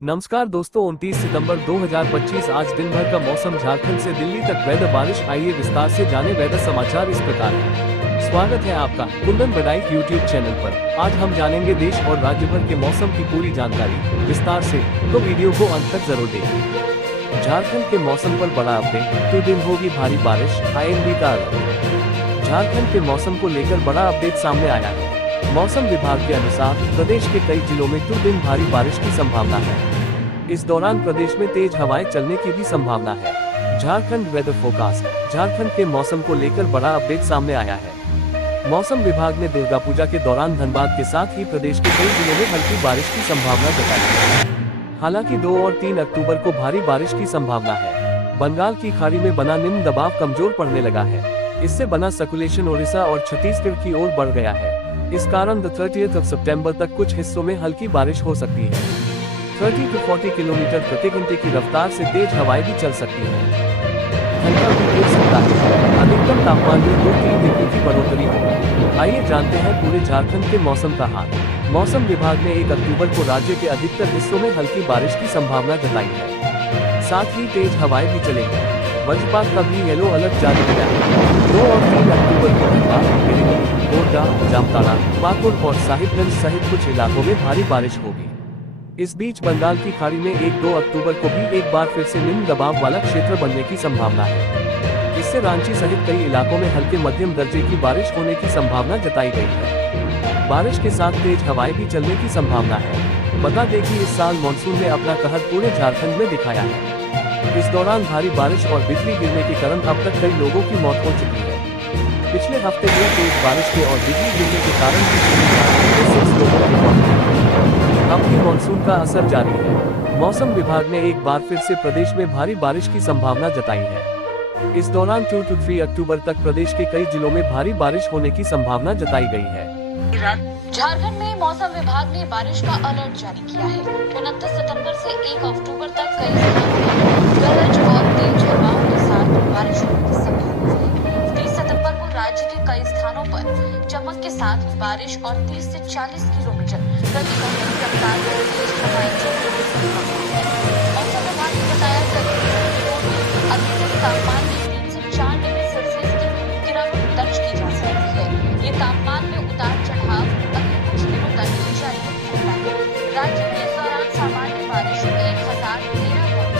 नमस्कार दोस्तों, 29 सितंबर 2025 आज दिन भर का मौसम झारखंड से दिल्ली तक वेदर बारिश। आइए विस्तार से जाने वेदर समाचार इस प्रकार है। स्वागत है आपका कुंदन बडाइक यूट्यूब चैनल पर। आज हम जानेंगे देश और राज्य भर के मौसम की पूरी जानकारी विस्तार से, तो वीडियो को अंत तक जरूर देखिए। झारखंड के मौसम पर बड़ा अपडेट, तो दिन होगी भारी बारिश, IMD का अलर्ट। झारखंड के मौसम को लेकर बड़ा अपडेट सामने आया है। मौसम विभाग के अनुसार प्रदेश के कई जिलों में दिन भारी बारिश की संभावना है। इस दौरान प्रदेश में तेज हवाएं चलने की भी संभावना है। Jharkhand weather forecast. झारखंड के मौसम को लेकर बड़ा अपडेट सामने आया है। मौसम विभाग ने दुर्गा पूजा के दौरान धनबाद के साथ ही प्रदेश के कई जिलों में हल्की बारिश की संभावना जताई है। हालांकि 2 और 3 अक्टूबर को भारी बारिश की संभावना है। बंगाल की खाड़ी में बना निम्न दबाव कमजोर पड़ने लगा है। इससे बना सर्कुलेशन ओडिशा और छत्तीसगढ़ की ओर बढ़ गया है। इस कारण 30 सितंबर तक कुछ हिस्सों में हल्की बारिश हो सकती है। 30 से 40 किलोमीटर प्रति घंटे की रफ्तार से तेज हवाएं भी चल सकती हैं। ठंडा भी गिर सकता है। अधिकतम तापमान में 2-3 डिग्री की बढ़ोतरी होगी। आइए जानते हैं पूरे झारखंड के मौसम का हाल। मौसम विभाग ने 1 अक्टूबर को राज्य के अधिकतर हिस्सों में हल्की बारिश की संभावना जताई है। साथ ही तेज हवाएं भी चलेंगी। वज्रपात का भी येलो अलर्ट जारी किया है। 2 और 3 अक्टूबर को गिरिडीह, गोड्डा, जामताड़ा, पाकुड़ और साहिबगंज सहित कुछ इलाकों में भारी बारिश होगी। इस बीच बंगाल की खाड़ी में 1-2 अक्टूबर को भी एक बार फिर से निम्न दबाव वाला क्षेत्र बनने की संभावना है। इससे रांची सहित कई इलाकों में हल्के मध्यम दर्जे की बारिश होने की संभावना जताई गई है। बारिश के साथ तेज हवाएं भी चलने की संभावना है। बता दें कि इस साल मानसून ने अपना कहर पूरे झारखंड में दिखाया है। इस दौरान भारी बारिश और बिजली गिरने के कारण अब तक कई लोगों की मौत हो चुकी है। पिछले हफ्ते में तेज बारिश के और बिजली गिरने के कारण अब भी मानसून का असर जारी है। मौसम विभाग ने एक बार फिर से प्रदेश में भारी बारिश की संभावना जताई है। इस दौरान 2 से 3 अक्टूबर तक प्रदेश के कई जिलों में भारी बारिश होने की संभावना जताई गई है। झारखंड में मौसम विभाग ने बारिश का अलर्ट जारी किया है। 29 सितंबर से 1 अक्टूबर तक कई स्थानों पर गरज और तेज हवाओं के साथ बारिश होने की संभावना है। 30 सितंबर को राज्य के कई स्थानों पर चमक के साथ बारिश और 30 से 40 किलोमीटर प्रति घंटे की रफ्तार से तेज हवाएं चलने की संभावना है। मौसम विभाग ने बताया कि अधिकतम तापमान में 3 से 4 डिग्री सेल्सियस की गिरावट दर्ज की जा सकती है। ये तापमान में उतार चढ़ाव अगले कुछ दिनों तक जारी रह सकता है। राज्य में इस दौरान सामान्य बारिश 1013.3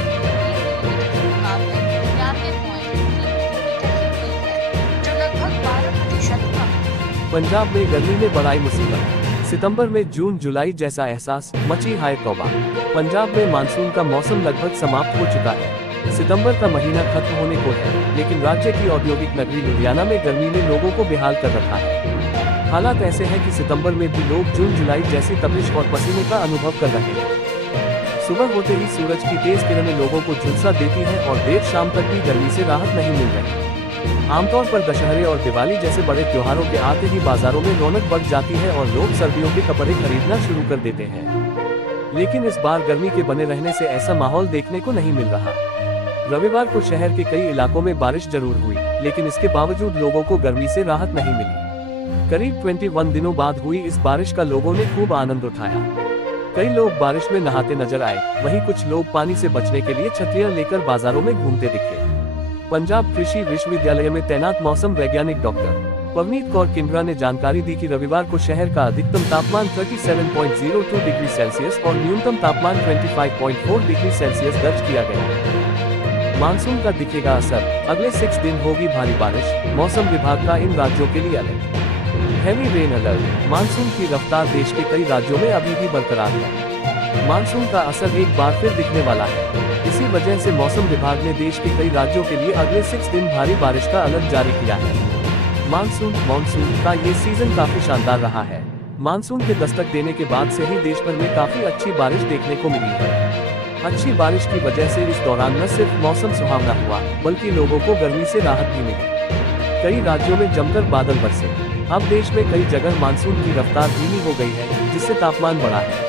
मिलीमीटर के मुकाबले 99.3 मिलीमीटर की हुई है, जो लगभग 12% कम है। पंजाब में गर्मी ने बढ़ाई मुसीबत। सितंबर में जून जुलाई जैसा एहसास, मची हाय तौबा। पंजाब में मानसून का मौसम लगभग समाप्त हो चुका है। सितंबर का महीना खत्म होने को है, लेकिन राज्य की औद्योगिक नगरी लुधियाना में गर्मी ने लोगों को बेहाल कर रखा है। हालात ऐसे हैं कि सितंबर में भी लोग जून जुलाई जैसी तपिश और पसीने का अनुभव कर रहे हैं। सुबह होते ही सूरज की तेज किरणें लोगों को झुलसा देती हैं और देर शाम तक भी गर्मी से राहत नहीं मिल रही। आमतौर पर दशहरे और दिवाली जैसे बड़े त्योहारों के आते ही बाजारों में रौनक बढ़ जाती है और लोग सर्दियों के कपड़े खरीदना शुरू कर देते हैं। लेकिन इस बार गर्मी के बने रहने से ऐसा माहौल देखने को नहीं मिल रहा। रविवार को शहर के कई इलाकों में बारिश जरूर हुई, लेकिन इसके बावजूद लोगों को गर्मी से राहत नहीं मिली। करीब 21 दिनों बाद हुई इस बारिश का लोगों ने खूब आनंद उठाया। कई लोग बारिश में नहाते नजर आए, वहीं कुछ लोग पानी से बचने के लिए छतरियां लेकर बाजारों में घूमते दिखे। पंजाब कृषि विश्वविद्यालय में तैनात मौसम वैज्ञानिक डॉक्टर पवनीत कौर किंद्रा ने जानकारी दी कि रविवार को शहर का अधिकतम तापमान 37.02 डिग्री सेल्सियस और न्यूनतम तापमान 25.4 डिग्री सेल्सियस दर्ज किया गया। मानसून का दिखेगा असर, अगले 6 दिन होगी भारी बारिश। मौसम विभाग का इन राज्यों के लिए alert, heavy rain alert. Monsoon की रफ्तार देश के कई राज्यों में अभी भी बरकरार है। मानसून का असर एक बार फिर दिखने वाला है। इसी वजह से मौसम विभाग ने देश के कई राज्यों के लिए अगले 6 दिन भारी बारिश का अलर्ट जारी किया है। मानसून का ये सीजन काफी शानदार रहा है। मानसून के दस्तक देने के बाद से ही देश भर में काफी अच्छी बारिश देखने को मिली है। अच्छी बारिश की वजह से इस दौरान न सिर्फ मौसम सुहावना हुआ, बल्कि लोगों को गर्मी से राहत भी मिली। कई राज्यों में जमकर बादल बरसे। अब देश में कई जगह मानसून की रफ्तार धीमी हो गई है, जिससे तापमान बढ़ा है।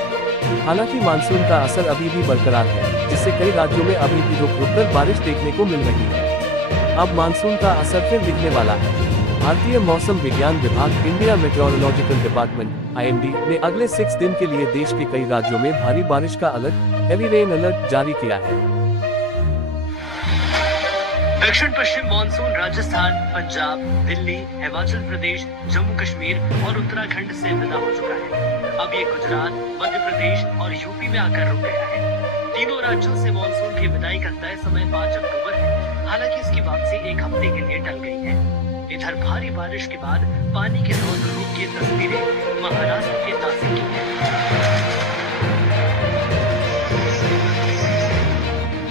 हालांकि मानसून का असर अभी भी बरकरार है, जिससे कई राज्यों में अभी भी रुक रुक कर बारिश देखने को मिल रही है। अब मानसून का असर फिर दिखने वाला है। भारतीय मौसम विज्ञान विभाग इंडिया मेट्रोलॉजिकल डिपार्टमेंट (IMD) ने अगले 6 दिन के लिए देश के कई राज्यों में भारी बारिश का हेवी रेन अलर्ट जारी किया है। दक्षिण पश्चिम मानसून राजस्थान, पंजाब, दिल्ली, हिमाचल प्रदेश, जम्मू कश्मीर और उत्तराखंड से विदा हो चुका है। अब ये गुजरात, मध्य प्रदेश और यूपी में आकर रुक गया है। तीनों राज्यों से मानसून की विदाई का तय समय 5 अक्टूबर है। हालांकि इसकी वापसी 1 हफ्ते के लिए टल गई है। इधर भारी बारिश के बाद पानी के रौद रूप की तस्वीरें महाराष्ट्र के ताज़ी की है,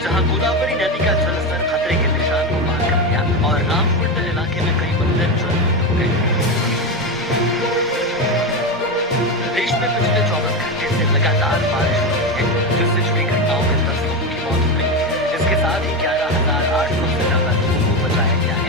जहां गोदावरी नदी का जलस्तर खतरे के निशान को पार कर गया और रामकुंड इलाके में कई मंदिर जलमग्न हो गए। प्रदेश में पिछले 24 घंटे से लगातार बारिश हो रही है, जिससे जुड़ी घटनाओं में 10 लोगों की मौत हो गई। इसके साथ ही 11,800 से ज्यादा लोगों को बचाया गया है।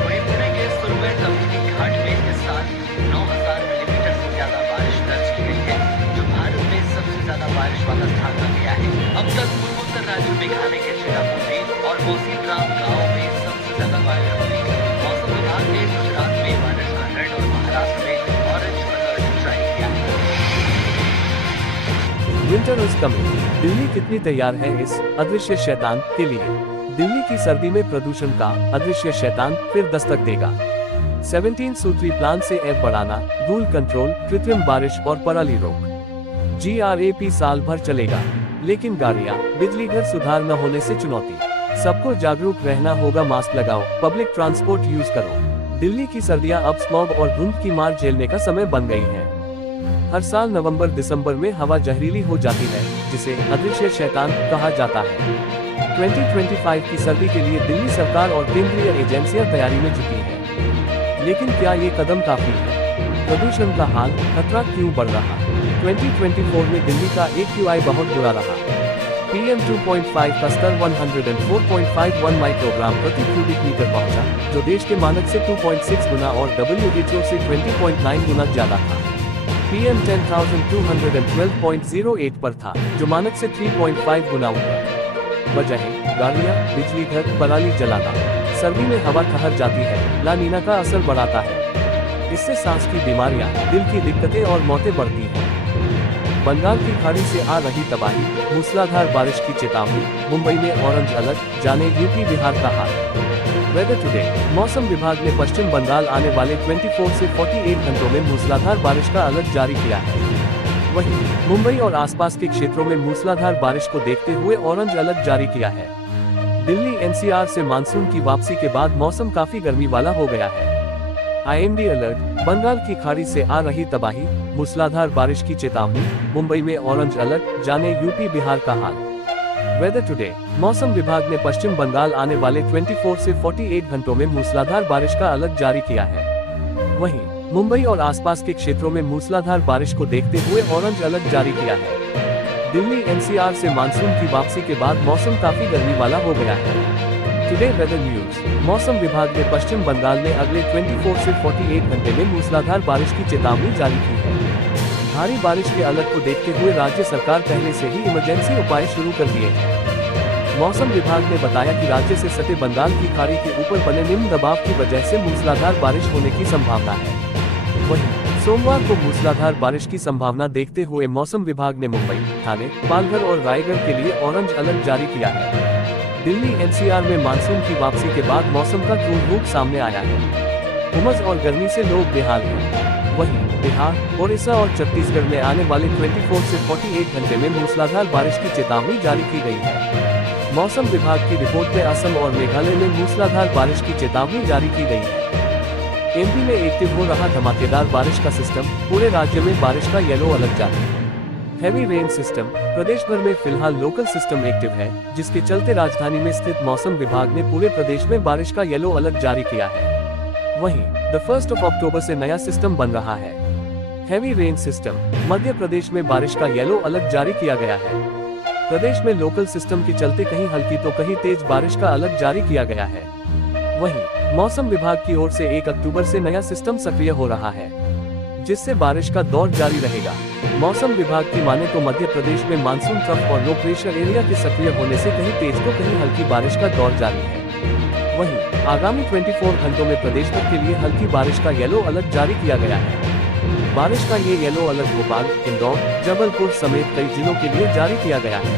वहीं पुणे के सुरवै तमनी घाट में इस साल 9,000 मिलीमीटर से ज्यादा बारिश दर्ज की गई है, जो भारत में सबसे ज्यादा बारिश वाला स्थान बन गया है। अब तक पूर्वोत्तर राज्य मेघालय के चिरापुंजी और मोसीनराम गांव में सबसे ज्यादा बारिश हुई। मौसम विभाग ने गुजरात में बारिश का रेड और महाराष्ट्र में ऑरेंज अलर्ट जारी किया है। Winter is coming. दिल्ली कितनी तैयार है इस अदृश्य शैतान के लिए? दिल्ली की सर्दी में प्रदूषण का अदृश्य शैतान फिर दस्तक देगा। 17 सूत्री प्लान से एफ बढ़ाना, धूल कंट्रोल, कृत्रिम बारिश और पराली रोक। GRAP साल भर चलेगा, लेकिन गाड़ियां, बिजली घर सुधार न होने से चुनौती। सबको जागरूक रहना होगा, मास्क लगाओ, पब्लिक ट्रांसपोर्ट यूज करो। दिल्ली की सर्दियां अब स्मॉग और धुंध की मार झेलने का समय बन गई हैं। हर साल नवंबर-दिसंबर में हवा जहरीली हो जाती है, जिसे अदृश्य शैतान कहा जाता है। 2025 की सर्दी के लिए दिल्ली सरकार और केंद्रीय एजेंसियां तैयारी में जुटी हैं। लेकिन क्या ये कदम काफी है? प्रदूषण का हाल, खतरा क्यों बढ़ रहा? 2024 में दिल्ली का AQI बहुत बुरा रहा। PM 2.5 का स्तर 104.51 माइक्रोग्राम प्रति क्यूबिक मीटर पहुंचा, जो देश के मानक से 2.6 गुना और WHO से 20.9 गुना ज्यादा था। PM 10,212.08 पर था, जो मानक से 3.5 गुना ऊपर। वजह गाड़ियां, बिजली घर, पराली जलाना। सर्दी में हवा ठहर जाती है, ला नीना का असर बढ़ाता है। इससे सांस की बीमारियां, दिल की दिक्कतें और मौतें बढ़ती हैं। बंगाल की खाड़ी से आ रही तबाही, मूसलाधार बारिश की चेतावनी, मुंबई में ऑरेंज अलर्ट, जाने यूपी बिहार का हाल। Weather today. मौसम विभाग ने पश्चिम बंगाल आने वाले 24 से 48 घंटों में मूसलाधार बारिश का अलर्ट जारी किया है। वहीं मुंबई और आसपास के क्षेत्रों में मूसलाधार बारिश को देखते हुए ऑरेंज अलर्ट जारी किया है। दिल्ली NCR से मानसून की वापसी के बाद मौसम काफी गर्मी वाला हो गया है। IMD अलर्ट, बंगाल की खाड़ी से आ रही तबाही, मूसलाधार बारिश की चेतावनी, मुंबई में ऑरेंज अलर्ट, जाने यूपी बिहार का हाल। Weather today. मौसम विभाग ने पश्चिम बंगाल आने वाले 24 से 48 घंटों में मूसलाधार बारिश का अलर्ट जारी किया है। वहीं मुंबई और आसपास के क्षेत्रों में मूसलाधार बारिश को देखते हुए ऑरेंज अलर्ट जारी किया है। दिल्ली NCR से मानसून की वापसी के बाद मौसम काफी गर्मी वाला हो गया है। Today weather news. मौसम विभाग ने पश्चिम बंगाल में अगले 24 से 48 घंटे में मूसलाधार बारिश की चेतावनी जारी की है। भारी बारिश के अलर्ट को देखते हुए राज्य सरकार पहले से ही इमरजेंसी उपाय शुरू कर दिए हैं। मौसम विभाग ने बताया कि राज्य से सटे बंगाल की खाड़ी के ऊपर बने निम्न दबाव की वजह से मूसलाधार बारिश होने की संभावना है। वहीं सोमवार को मूसलाधार बारिश की संभावना देखते हुए मौसम विभाग ने मुंबई, ठाणे, पालघर और रायगढ़ के लिए ऑरेंज अलर्ट जारी किया है। दिल्ली NCR में मानसून की वापसी के बाद मौसम का क्रूर रूप सामने आया है। उमस और गर्मी से लोग बेहाल हैं। वहीं बिहार, ओडिशा और छत्तीसगढ़ में आने वाले 24 से 48 घंटे में मूसलाधार बारिश की चेतावनी जारी की गई है। मौसम विभाग की रिपोर्ट में असम और मेघालय में मूसलाधार बारिश की चेतावनी जारी की गई है। MP में एक्टिव हो रहा धमाकेदार बारिश का सिस्टम, पूरे राज्य में बारिश का येलो अलर्ट जारी। Heavy rain system. प्रदेश भर में फिलहाल लोकल सिस्टम एक्टिव है, जिसके चलते राजधानी में स्थित मौसम विभाग ने पूरे प्रदेश में बारिश का येलो अलर्ट जारी किया है। वहीं 1 अक्टूबर से नया सिस्टम बन रहा है, heavy rain system. Madhya Pradesh में बारिश का येलो अलर्ट जारी किया गया है। प्रदेश में लोकल सिस्टम के चलते कहीं हल्की तो कहीं तेज बारिश का अलर्ट जारी किया गया है। वहीं मौसम विभाग की ओर से 1 अक्टूबर से नया सिस्टम सक्रिय हो रहा है, जिससे बारिश का दौर जारी रहेगा। मौसम विभाग की माने तो मध्य प्रदेश में मानसून ट्रफ और लो प्रेशर एरिया के सक्रिय होने से कहीं तेज तो कहीं हल्की बारिश का दौर जारी है। वहीं आगामी 24 घंटों में प्रदेश भर के लिए हल्की बारिश का येलो अलर्ट जारी किया गया है। बारिश का ये येलो अलर्ट भोपाल, इंदौर, जबलपुर समेत कई जिलों के लिए जारी किया गया है।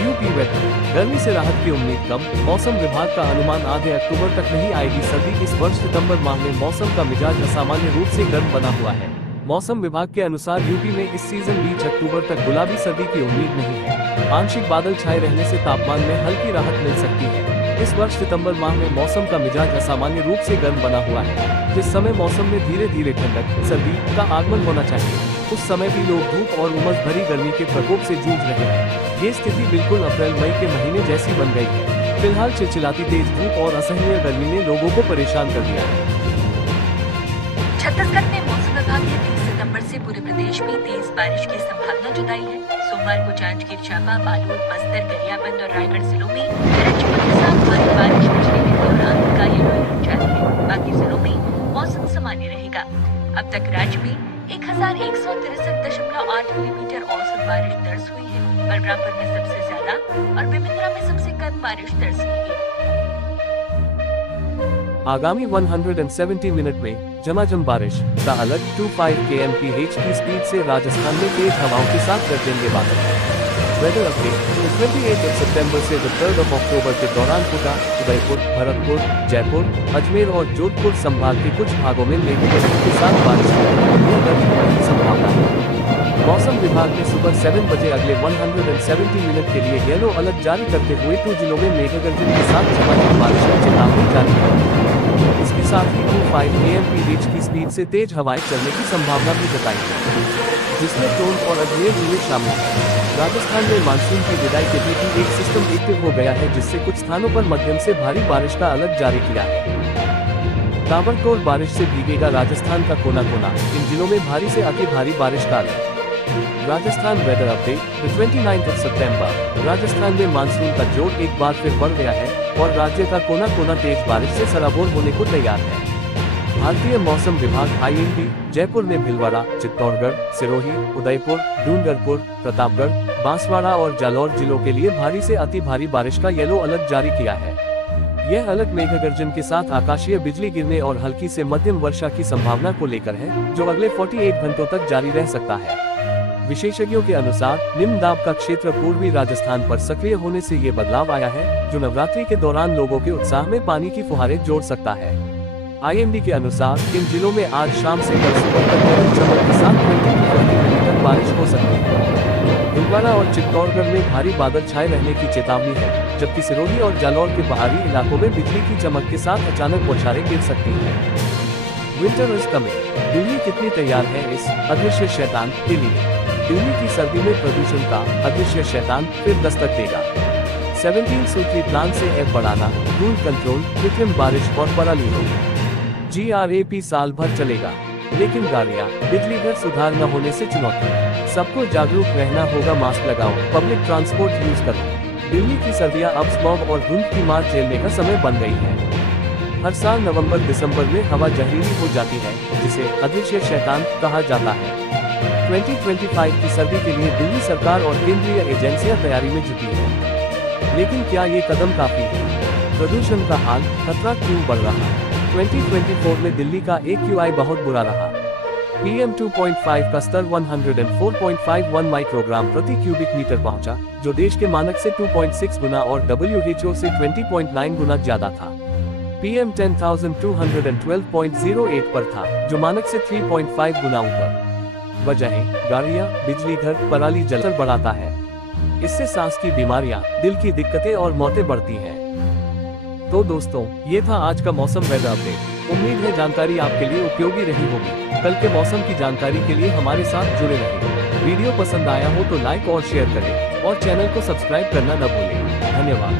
यूपी वेदर, गर्मी से राहत की उम्मीद कम। मौसम विभाग का अनुमान आधे अक्टूबर तक नहीं आएगी सर्दी। इस वर्ष सितंबर माह में मौसम का मिजाज असामान्य रूप से गर्म बना हुआ है। मौसम विभाग के अनुसार यूपी में इस सीजन 20 अक्टूबर तक गुलाबी सर्दी की उम्मीद नहीं है। आंशिक बादल छाए रहने से तापमान में हल्की राहत मिल सकती है। इस वर्ष सितंबर माह में मौसम का मिजाज असामान्य रूप से गर्म बना हुआ है, जिस समय मौसम में धीरे धीरे ठंडक, सर्दी का आगमन होना चाहिए। उस समय भी लोग धूप और उमस भरी गर्मी के प्रकोप से जूझ रहे हैं। ये स्थिति बिल्कुल अप्रैल मई के महीने जैसी बन गई है। फिलहाल चिलचिलाती तेज धूप और असहनीय गर्मी ने लोगों को परेशान कर दिया है। छत्तीसगढ़ में मौसम विभाग ने 30 सितंबर से पूरे प्रदेश में तेज बारिश की संभावना जताई है। सोमवार को जांजगीर चांपा, बालोद, बस्तर, गरियाबंद और रायगढ़ जिलों में गरज चमक के साथ भारी बारिश, बिजली गिरने और आंधी का येलो अलर्ट जारी है। बाकी जिलों में मौसम सामान्य रहेगा। अब तक राज्य में 1163.8 मिलीमीटर औसत बारिश दर्ज हुई है। बलरामपुर में सबसे ज्यादा और बेमेतरा में सबसे कम बारिश दर्ज की गई। आगामी 170 मिनट में झमाझम बारिश का अलर्ट। 25 kmph की स्पीड से राजस्थान में तेज हवाओं के साथ गरजेंगे बादल। वेदर अपडेट, 28 सितंबर से 3 अक्टूबर के दौरान कोटा, उदयपुर, भरतपुर, जयपुर, अजमेर और जोधपुर संभाग के कुछ भागों में मेघ गर्जन के साथ बारिश की संभावना है। मौसम विभाग ने सुबह 7 बजे अगले 170 मिनट के लिए येलो अलर्ट जारी करते हुए 2 जिलों में मेघ गर्जन के साथ झमाझम बारिश की चेतावनी जारी की। इसके साथ ही 25 kmph की स्पीड से तेज हवाएं चलने की संभावना भी जताई है, जिसमें टोंक और अजमेर जिले शामिल हैं। राजस्थान में मानसून की विदाई के बीच एक सिस्टम एक्टिव हो गया है, जिससे कुछ स्थानों पर मध्यम से भारी बारिश का अलर्ट जारी किया है। ताबड़तोड़ बारिश से भीगेगा राजस्थान का कोना कोना। इन जिलों में भारी से अति भारी बारिश का अलर्ट। राजस्थान वेदर अपडेट, 29 सितंबर। राजस्थान में मानसून का जोर एक बार फिर बढ़ गया है और राज्य का कोना कोना तेज बारिश से सराबोर होने को तैयार है। भारतीय मौसम विभाग IMD जयपुर ने भीलवाड़ा, चित्तौड़गढ़, सिरोही, उदयपुर, डूंगरपुर, प्रतापगढ़, बांसवाड़ा और जालौर जिलों के लिए भारी से अति भारी बारिश का येलो अलर्ट जारी किया है। यह अलर्ट मेघ गर्जन के साथ आकाशीय बिजली गिरने और हल्की से मध्यम वर्षा की संभावना को लेकर है, जो अगले 48 घंटों तक जारी रह सकता है। विशेषज्ञों के अनुसार निम्न दाब का क्षेत्र पूर्वी राजस्थान पर सक्रिय होने से ये बदलाव आया है, जो नवरात्रि के दौरान लोगों के उत्साह में पानी की फुहारें जोड़ सकता है। IMD के अनुसार इन जिलों में आज शाम से कल सुबह तक गरज चमक के साथ 20 मिलीमीटर बारिश हो सकती है। भीलवाड़ा और चित्तौड़गढ़ में भारी बादल छाए रहने की चेतावनी है, जबकि सिरोही और जालौर के पहाड़ी इलाकों में बिजली की चमक के साथ अचानक बौछारें गिर सकती हैं। Winter is coming. दिल्ली कितनी तैयार है इस अदृश्य शैतान के लिए? दिल्ली की सर्दी में प्रदूषण का अदृश्य शैतान फिर दस्तक देगा। 17 सूत्री प्लान से एफ बढ़ाना, धूल कंट्रोल, कृत्रिम बारिश और पराली होगी। GRAP साल भर चलेगा, लेकिन गाड़ियां, बिजली घर सुधार न होने से चुनौती। सबको जागरूक रहना होगा, मास्क लगाओ, पब्लिक ट्रांसपोर्ट यूज करो। दिल्ली की सर्दियां अब स्मॉग और धुंध की मार झेलने का समय बन गई है। हर साल नवंबर दिसंबर में हवा जहरीली हो जाती है, जिसे अदृश्य शैतान कहा जाता है। 2025 की सर्दी के लिए दिल्ली सरकार और केंद्रीय एजेंसियां तैयारी में जुटी हैं। लेकिन क्या ये कदम काफी है? प्रदूषण का हाल, खतरा क्यों बढ़ रहा है? 2024 में दिल्ली का AQI बहुत बुरा रहा। PM 2.5 का स्तर 104.51 माइक्रोग्राम प्रति क्यूबिक मीटर पहुंचा, जो देश के मानक से 2.6 गुना और WHO से 20.9 गुना ज्यादा था। PM 10,212.08 पर था, जो मानक से 3.5 गुना ऊपर। वजहें, गाड़ियां, बिजली घर, पराली जलकर बढ़ाता है। इससे सांस की बीमारियां, दिल की दिक्कतें और मौतें बढ़ती हैं। तो दोस्तों, ये था आज का मौसम वेदर अपडेट। उम्मीद है जानकारी आपके लिए उपयोगी रही होगी। कल के मौसम की जानकारी के लिए हमारे साथ जुड़े रहें। वीडियो पसंद आया हो तो लाइक और शेयर करें और चैनल को सब्सक्राइब करना न भूलें। धन्यवाद।